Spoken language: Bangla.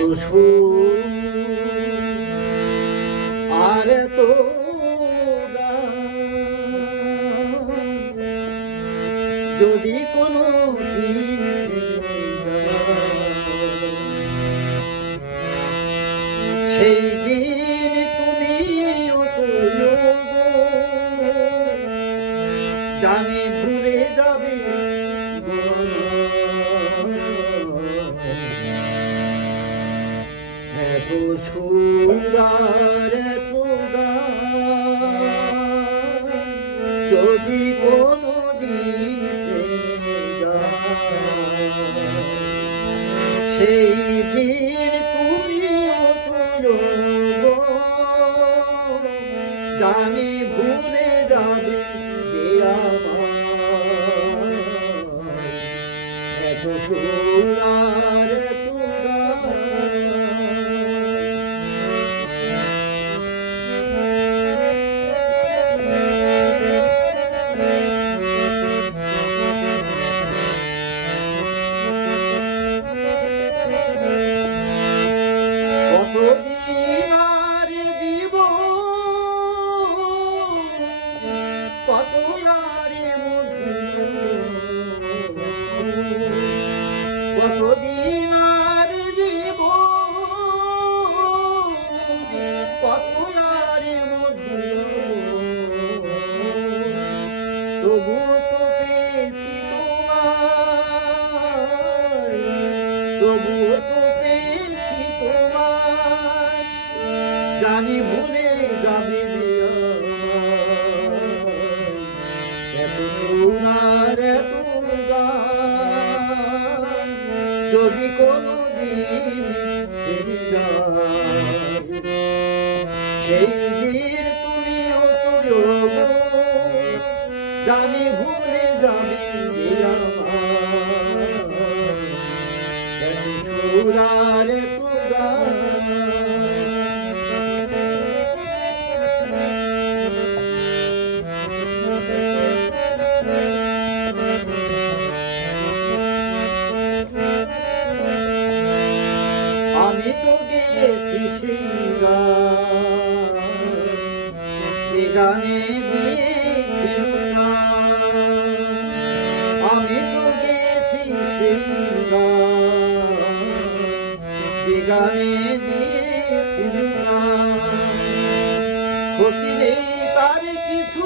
এত সুর আর এত যদি কোনো দিন সেই দিন তুমি জানি ভুলে যাবে এত সুন্দর এত যদি কোনো দিন সেই দিন তুমি জানি ভুলে যাবে যে আমার এত সুন্দর এত কতদিন আর দিব কত নারে মধু কতদিন আর দিব কত নারে মধু তবু তো পেয়েছি তোমার তবু তো পেয়েছি তোমার জানি ভুলে যাবে এত সোনার এত যদি কোনো দিন ছেড়ে যায় সেই দিন তুমিও তো জানি ভুলে যাবে এত সোনার এত আমি তো গেছি সেই গানে দিয়েছিল না আমি তো গেছি সেই গানে দিয়েছিল না ক্ষতি নেই তার কিছু